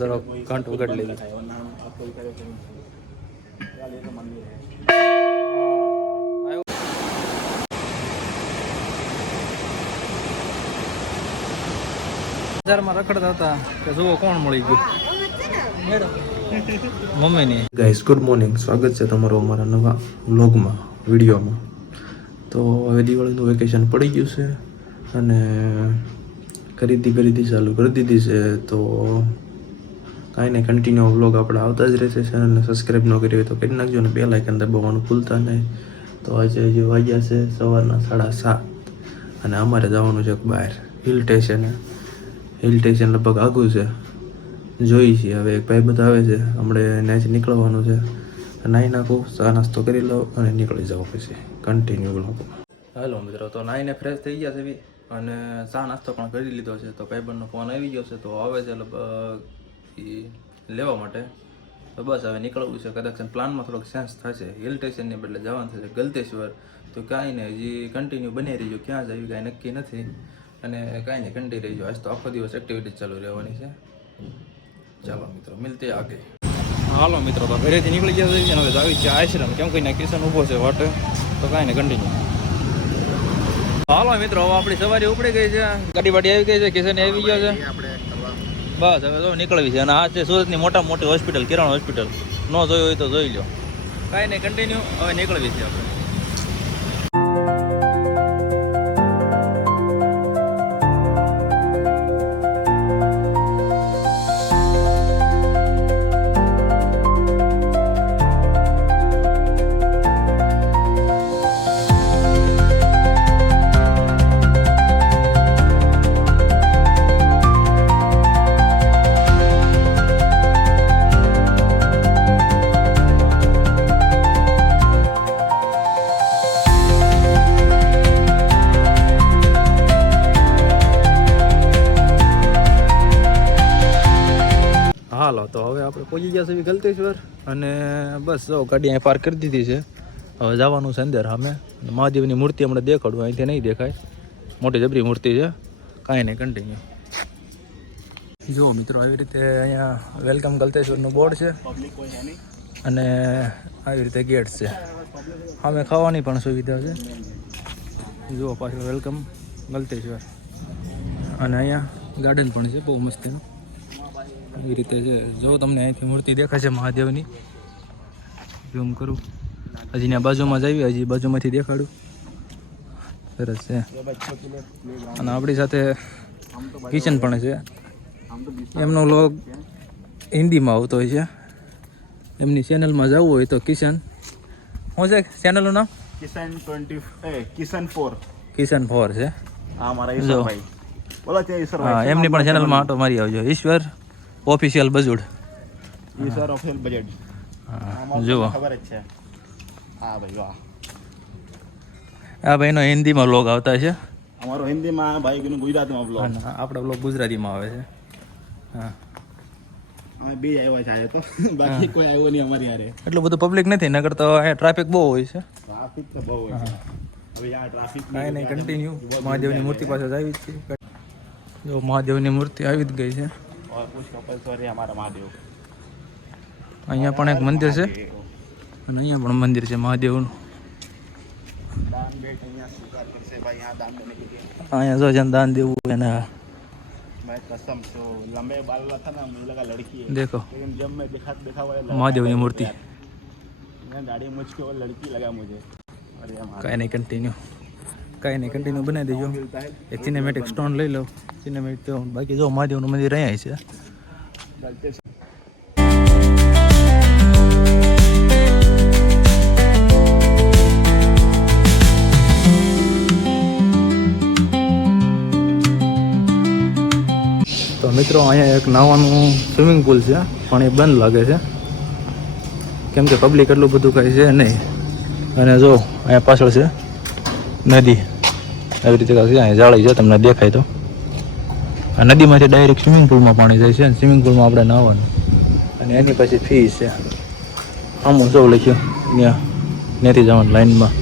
થોડો ઘંટ વગાડી લઈએ બજારમાં રખડતા હતા કે જુઓ કોણ મળી ગયું મમ્મીની ગાઈસ ગુડ મોર્નિંગ સ્વાગત છે તમારું અમારા નવા વ્લોગમાં વિડીયોમાં તો હવે દિવાળીનું વેકેશન પડી ગયું છે અને ખરીદી ખરીદી ચાલુ કરી દીધી છે તો કાંઈ નહીં કન્ટિન્યુ વ્લોગ આપણે આવતા જ રહેશે. ચેનલને સબસ્ક્રાઈબ ન કરી હોય તો કરી નાખજો ને બે લાઇકન દબાવવાનું ભૂલતા નહીં. તો આજે જે વાગ્યા છે સવારના સાડા સાત. અને અમારે જવાનું છે બહાર હિલ સ્ટેશને હિલ સ્ટેશન લગભગ આઘું છે. જોઈ છીએ. હવે એક ભાઈ બધા આવે છે. હમણે ત્યાંથી નીકળવાનું છે. નાહી નાખું, ચા નાસ્તો કરી લઉં અને નીકળી જાઉં પછી. કન્ટિન્યુ બ્લોગ હેલો મિત્રો, તો નાહીને ફ્રેશ થઈ ગયા છે અને ચા નાસ્તો પણ કરી લીધો છે. તો ભાઈબંધનો ફોન આવી ગયો છે. તો આવે છે લગભગ ઈ લેવા માટે. તો બસ હવે નીકળવું છે. કદાચ પ્લાનમાં થોડોક સેન્સ થશે. હિલ સ્ટેશનને બદલે જવાનું થશે ગલતેશ્વર. તો કાંઈ નહીં, હજી કન્ટિન્યુ બની રહીજો. ક્યાં જવી કાંઈ નક્કી નથી. અને કાંઈ નહીં કન્ટિન્યુ રહીજો. આજ તો આખો દિવસ એક્ટિવિટી ચાલુ રહેવાની છે. ચાલો મિત્રો, મિલતે આગે. હાલો મિત્રો, તો ઘરેથી નીકળી ગયા છે હવે આવી છે આશ્રમ. કેમ કહીને કિશન ઊભો છે વાટે. તો કાંઈ ને કન્ટિન્યુ હાલો મિત્રો આપણી સવારી ઉપડી ગઈ છે. ગાડી વાડી આવી ગઈ છે, કિશન આવી ગયો છે. બસ, હવે તો નીકળવી છે. અને આ છે સુરતની મોટા મોટી હોસ્પિટલ કિરણ હોસ્પિટલ ન જોયું હોય તો જોઈ લો કાંઈ નહીં કન્ટિન્યુ હવે નીકળવી છે આપણે. તો હવે આપણે પહોંચી ગયા છીએ ગલતેશ્વર. અને બસ જો ગાડી અહીં પાર્ક કરી દીધી છે. હવે જવાનું છે અંદર સામે. મહાદેવની મૂર્તિ હમણાં દેખાડું, અહીંથી નહીં દેખાય. મોટી જબરી મૂર્તિ છે. કાંઈ નહીં કન્ટિન્યુ જુઓ મિત્રો, આવી રીતે અહીંયા વેલકમ ગલતેશ્વરનું બોર્ડ છે. અને આવી રીતે ગેટ છે. સામે ખાવાની પણ સુવિધા છે. જુઓ પાછું વેલકમ ગલતેશ્વર. અને અહીંયા ગાર્ડન પણ છે, બહુ મસ્તીનું. એવી રીતે છે. જો તમને અહીંથી મૂર્તિ દેખાય છે મહાદેવની. ઝૂમ કરું. હજી ત્યાં બાજુમાં જ આવી હજી બાજુમાંથી દેખાડું. સરસ છે. અને આપણી સાથે કિચન પણ છે. એમનો લોગ હિન્દીમાં આવતો હોય છે. એમની ચેનલમાં જવું હોય તો કિશન. શું છે ચેનલનું નામ? Kishan twenty Kishan four. Kishan four છે. હા મારા. ઈશ્વરભાઈ બોલો ત્યાં ઈશ્વરભાઈ એમની પણ ચેનલમાં આટો મારી આવજો. Ishwar. Official budget. Sir official budget હા જુઓ. ખબર જ છે. હા ભાઈ વાહ. આ ભાઈનો હિન્દીમાં લોગ આવતા છે. અમારો હિન્દીમાં ભાઈ ગુજરાતમાં બ્લોગ આપણા બ્લોગ ગુજરાતીમાં આવે છે. હા. અમે બે આવ્યા છે આજે તો. બાકી કોઈ આવ્યો નહીં અમારી હારે. એટલું બધું પબ્લિક નથી નગર તો ટ્રાફિક બહુ હોય છે. ટ્રાફિક તો બહુ હોય છે. હવે આ ટ્રાફિક કાંઈ નહીં કન્ટિન્યુ મહાદેવની મૂર્તિ પાસે જ આવી જ છે જો મહાદેવની મૂર્તિ આવી જ ગઈ છે. और कुछ कपल सॉरी हमारा महादेव અહીંયા પણ એક મંદિર છે અને અહીંયા પણ મંદિર છે મહાદેવનું दान बेट અહીંયા સ્વીકાર કરશે ભાઈ यहाँ दान देने के लिए અહીંયા જો જેને દાન દેવું હોય એને मैं कसम से वो लंबे बाल वाला था ना मुझे लगा लड़की है દેખો लेकिन जब मैं देखा देखा हुआ लगा મહાદેવની મૂર્તિ यहाँ गाड़ी मुझको वो लड़की लगा मुझे अरे हमारा કાંઈ નહીં કન્ટિન્યુ કાંઈ નહીં કન્ટિન્યુ બનાવી દેજો. એક સિનેમેટિક સ્ટોન લઈ લો. સિનેમેટિક બાકી જો મહાદેવનું મંદિર અહીંયા છે. તો મિત્રો, અહીંયા એક નાવાનું સ્વિમિંગ પુલ છે, પણ એ બંધ લાગે છે. કેમ કે પબ્લિક એટલું બધું કાંઈ છે નહીં. અને જો, અહીંયા પાછળ છે. નદી. આવી રીતે કાંઈક અહીંયા જાળી છે, તમને દેખાય તો. આ નદીમાંથી ડાયરેક્ટ સ્વિમિંગ પુલમાં પાણી જાય છે, અને સ્વિમિંગ પુલમાં આપણે નાહવાનું. અને એની પછી ફીસ છે. આમ સૌ લખ્યું ત્યાં ત્યાંથી જવાનું લાઈનમાં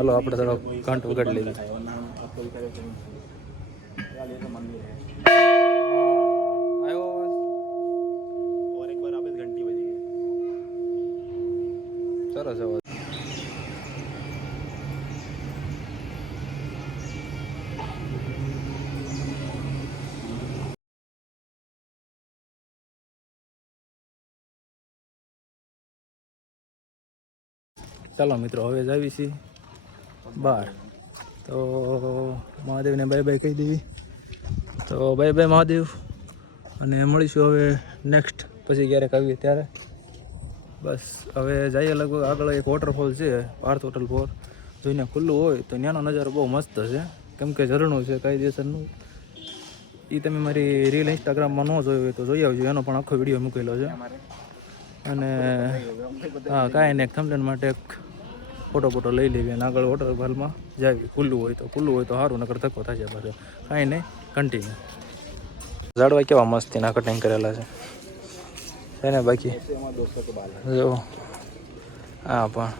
હલો, આપણે થોડો ઘંટ વગાડી લઈએ. ચાલો મિત્રો, હવે જ છીએ. બાર. તો મહાદેવને બાય બાય કહી દેવી. તો બાય બાય મહાદેવ. અને મળીશું હવે નેક્સ્ટ પછી ક્યારેક આવીએ ત્યારે. બસ, હવે જઈએ લગભગ આગળ એક વોટરફોલ છે પાર્થ હોટલ ફોર જોઈને ખુલ્લું હોય તો ત્યાંનો નજારો બહુ મસ્ત છે. કેમ કે ઝરણું છે કાયદેસરનું એ તમે મારી રીલ ઇન્સ્ટાગ્રામમાં ન જોયું હોય તો જોઈ આવજો, એનો પણ આખો વીડિયો મૂકેલો છે. અને, હા, કાંઈ નહીં થમલેન માટે એક ફોટો ફોટો લઈ લેવી અને આગળ વોટરફોલમાં જાવી. ખુલ્લું હોય તો, ખુલ્લું હોય તો સારું, નકર ધક્કો થશે પાછો. કાંઈ નહીં કન્ટિન્યુ ઝાડવા કેવા મસ્તીના કટિંગ કરેલા છે. એને ને બાકી? જો. હા, પણ.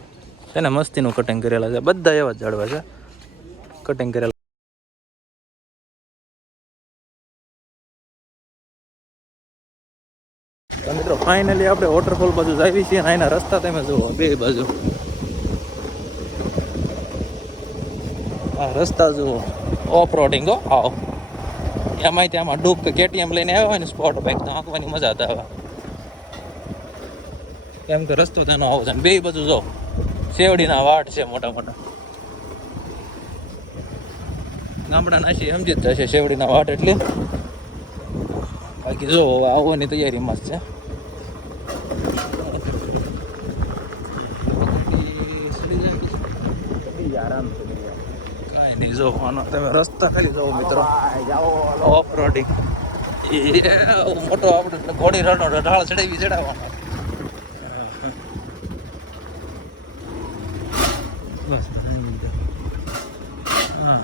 છે ને મસ્તીનું કટિંગ કરેલા છે. બધા એવા જ ઝાડવા છે. કટિંગ કરેલા ફાઇનલી આપણે વોટરફોલ બાજુ આવી છીએ અને એના રસ્તા તમે જુઓ, બે બાજુ. આ રસ્તા જુઓ ઓફ રોડિંગ હો, આવો. એમાં ત્યાંમાં ડૂબ કે કેટીએમ લઈને આવ્યા હોય ને સ્પોટ બાઇક તો આંકવાની મજા આવે. કેમ કે રસ્તો તેનો આવો છે બે બાજુ જો. શેવડીના વાટ છે મોટા મોટા. ગામડા નાસી સમજી જ જશે શેવડીના વાટ એટલે. બાકી જો આવવાની તૈયારીમાં જ છે કાંઈ નહીં જો આનો તમે રસ્તા ખાલી જો મિત્રો. ઓફ રોડિંગ મોટો આપણે ઘોડી રણો ઢાળ ચડાવી ચડાવવાનો. હા.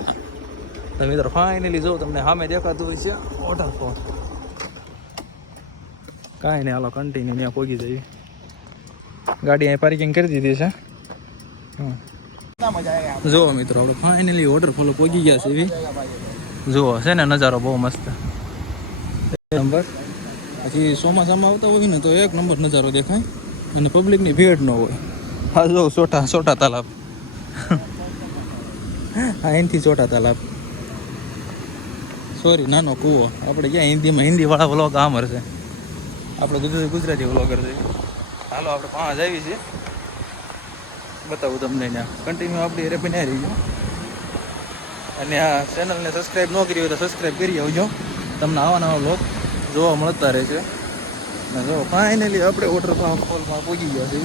તો મિત્રો ફાઇનલી જો તમને સામે દેખાતું હોય છે વોટરફોલ કાંઈ નહીં, હાલો કન્ટિન્યુ ત્યાં પહોંચી જઈએ. ગાડી અહીં પાર્કિંગ કરી દીધી છે. હમ. જુઓ મિત્રો, આપણે ફાઇનલી વોટરફોલ પહોંચી ગયા છે જુઓ, છે ને, નજારો બહુ મસ્ત. નંબર પછી ચોમાસામાં આવતા હોય ને તો એક નંબર નજારો દેખાય અને પબ્લિકની ભીડ ન હોય. હા જો છોટા છોટા તાલાબ. હા, એનથી છોટા તાલાબ. સોરી નાનો કૂવો. આપણે ક્યાં હિન્દીમાં હિન્દીવાળા વ્લોગ આમર છે? આપણે ગુજરાતી ગુજરાતી વ્લોગર છે. હાલો, આપણે પાંચ આવી છે બતાવું તમને ત્યાં કન્ટિન્યુ આપણી એરે બનાવી રહીજો અને આ ચેનલને સબસ્ક્રાઈબ ન કરી હોય તો સબસ્ક્રાઈબ કરી આવજો. તમને આવા નવા બ્લોગ જોવા મળતા રહે છે. અને જો ફાઇનલી આપણે વોટરફોલમાં પહોંચી ગયા છે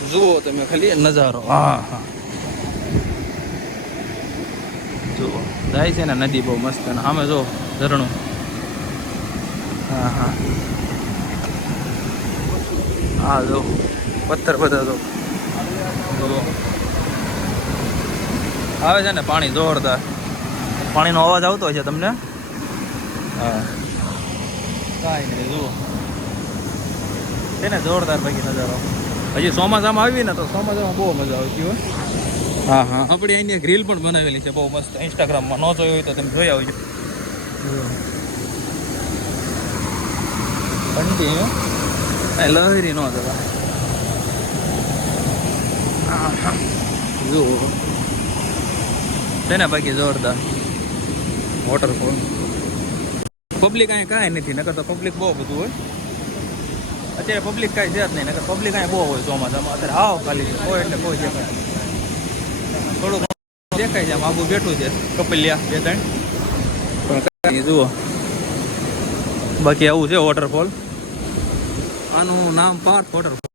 જુઓ તમે ખાલી નજારો. હા હા. જુઓ, જાય છે ને નદી બહુ મસ્ત અને સામે જો ઝરણું. હા હા. હા જો. પથ્થર બધા તો. આવે છે ને પાણી જોરદાર. પાણીનો અવાજ આવતો હોય છે તમને? હા. કાંઈ નહીં જુઓ. છે ને જોરદાર બાકી નજારો. હજી ચોમાસામાં આવી ને તો ચોમાસામાં બહુ મજા આવતી હોય. હા હા. આપણે અહીંની એક રીલ પણ બનાવેલી છે બહુ મસ્ત. ઇન્સ્ટાગ્રામમાં ન જોઈ હોય તો તમે જોઈ આવજો. ઠંડી લહેરી ન જવા જુઓ. છે ને બાકી જોરદાર. વોટરફોલ પબ્લિક અહીંયા કાંઈ નથી, નકર તો પબ્લિક બહુ બધું હોય. અત્યારે પબ્લિક કાંઈ છે જ નહીં, નકર પબ્લિક અહીંયા બહુ હોય ચોમાસામાં. અત્યારે હાવ ખાલી છે, કોઈ એટલે કોઈ દેખાય થોડુંક દેખાય છે, આમ આબુ બેઠું છે, કપલિયા, બે ત્રણ. પણ જુઓ. બાકી આવું છે વોટરફોલ આનું નામ પાર્થ વોટરફોલ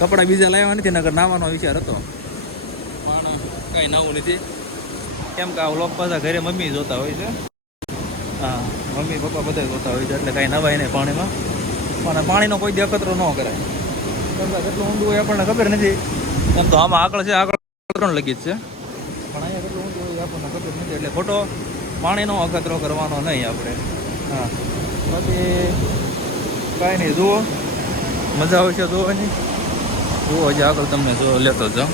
કપડાં બીજા લાવ્યા નથી નગર નાવાનો વિચાર હતો. પણ કાંઈ નવું નથી. કેમ કે આ લોકો પાછા ઘરે મમ્મી જોતા હોય છે. હા, મમ્મી પપ્પા બધા જોતા હોય છે, એટલે કાંઈ નવાય નહીં પાણીમાં. પણ પાણીનો કોઈ દી અકતરો ન કરાય. કેમ કે કેટલું ઊંડું હોય આપણને ખબર નથી. એમ તો આમાં આગળ છે, આગળ ત્રણ લગી જ છે. પણ અહીંયા કેટલું ઊંડું હોય આપણને ખબર નથી, એટલે ખોટો પાણીનો અખતરો કરવાનો નહીં આપણે. હા. બાકી કાંઈ નહીં, જુઓ. મજા આવશે જોવાની. જુઓ હજી આગળ તમે જો લેતો જ જાઉં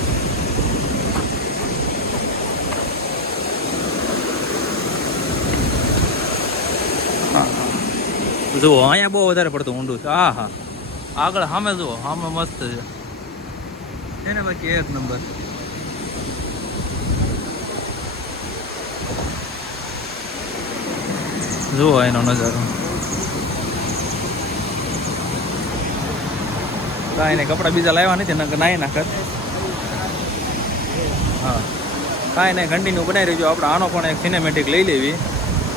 હા હા. જુઓ, અહીંયા બહુ વધારે પડતું ઊંડું છે. હા હા. આગળ સામે જુઓ, સામે મસ્ત છે. એને બાકી એક નંબર. જુઓ એનો નજારો. કાંઈ નહીં, કપડાં બીજા લાવ્યા નથી, નકર નાઈ નાખત હા. કાંઈ નહીં કન્ટિન્યુ બનાવી રહીજો. આપણે આનો પણ એક સિનેમેટિક લઈ લેવી.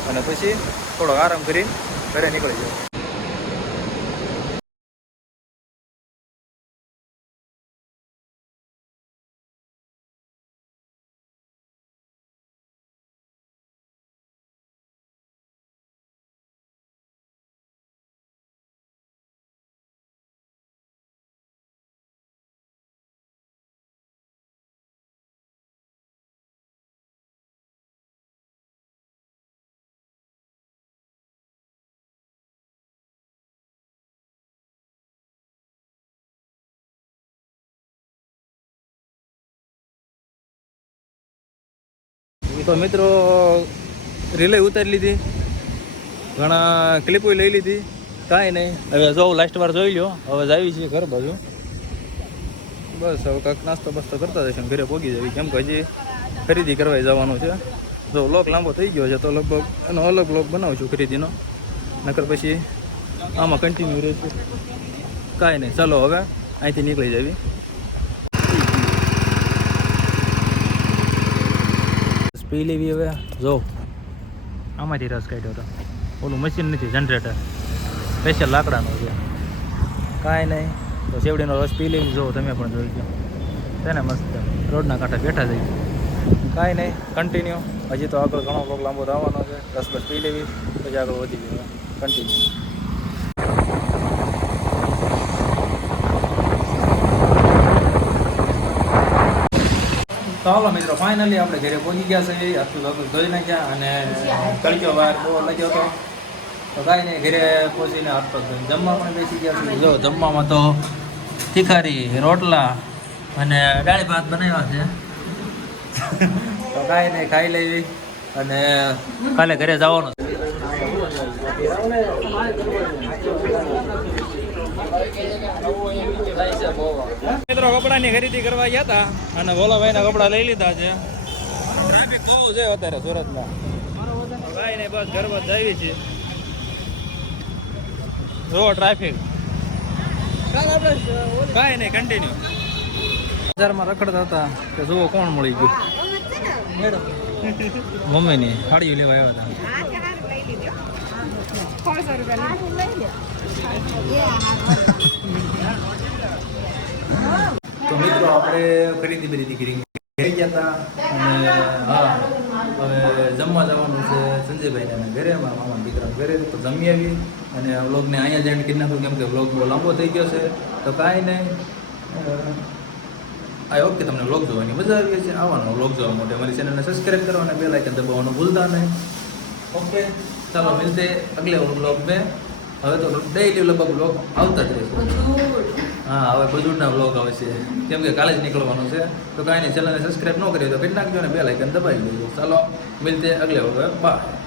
અને પછી થોડોક આરામ કરી ઘરે નીકળી જાવ તો મિત્રો રિલે ઉતારી લીધી. ઘણા ક્લિપો લઈ લીધી. કાંઈ નહીં. હવે જો લાસ્ટ વાર જોઈ લો હવે જ આવી છીએ ઘર બાજુ. બસ, હવે કાંઈક નાસ્તો બાસ્તો કરતા ને ઘરે પહોંચી જવી કેમ કે હજી ખરીદી કરવા જવાનું છે. જો લોક લાંબો થઈ ગયો છે, તો લગભગ એનો અલગ લોક બનાવું છું ખરીદીનો. નકર પછી આમાં કન્ટિન્યુ રહેશે. કાંઈ નહીં. ચાલો હવે અહીંથી નીકળી જવી. પી લેવી હવે. જો. આમાંથી રસ કાઢ્યો હતો ઓલું મશીન નથી જનરેટર સ્પેશિયલ લાકડાનું છે. કાંઈ નહીં. તો શેવડીનો રસ પી લેવી, જો તમે પણ જોઈ ગયો તેને મસ્ત રોડના કાંઠે બેઠા જઈ કાંઈ નહીં કન્ટિન્યુ હજી તો આગળ ઘણો લોક લાંબો થવાનો છે. રસ બસ પી લેવી, પછી આગળ વધી ગયો કન્ટિન્યુ તો મિત્રો ફાઇનલી આપણે ઘરે પહોંચી ગયા છે આટલું આટલું ધોઈ નાખ્યા અને તડક્યો બહાર બહુ લાગ્યો હતો. તો કાંઈ નહીં, ઘરે પહોંચીને પગ જમવા પણ બેસી ગયા છે જો, જમવામાં તો તીખારી, રોટલા અને દાળી ભાત બનાવ્યા છે. તો કાંઈ નહીં, ખાઈ લેવી અને કાલે ઘરે જવાનું મિત્રો કપડાની ખરીદી કરવા ગયા હતા. અને ભોલાભાઈના કપડા લઈ લીધા છે. ટ્રાફિક બહુ છે અત્યારે સુરતમાં. ભાઈ ને બસ ઘર બસ આવી છે. જો ટ્રાફિક. કાંઈ નહીં કન્ટિન્યુ બજારમાં રખડતા હતા કે જુઓ કોણ મળી ગયું. મમ્મીની સાડીઓ લેવા આવ્યા હતા. આપણે ખરીદી બરીદી કરી ઘરે ગયા હતા અને, હા, હવે જમવા જવાનું છે સંજયભાઈને અને ઘરે, મારા મામા દીકરા ઘરે, તો જમી આવી અને વ્લોગને અહીંયા જઈને કરી નાખું, કેમ કે વ્લોગ બહુ લાંબો થઈ ગયો છે. તો કાંઈ નહીં. આ ઓકે તમને વ્લોગ જોવાની મજા આવી છે આવવાનો વ્લોગ જોવા માટે અમારી ચેનલને સબસ્ક્રાઈબ અને બે લાઇકન દબાવવાનું ભૂલતા નહીં. ઓકે ચાલો મિલતે અગલે વ્લોગ મેં હવે તો ડેઇલી લગભગ વ્લોગ આવતા જ રહેશે. હા, હવે બજુડના બ્લોગ આવે છે. કેમ કે કાલે જ નીકળવાનું છે. તો કાંઈ નહીં ચેનલને સબસ્ક્રાઈબ ન કરી તો કરી નાખજો ને બે લાઇકન દબાવી દેજો. ચાલો મિલતે અગલે વખત બાય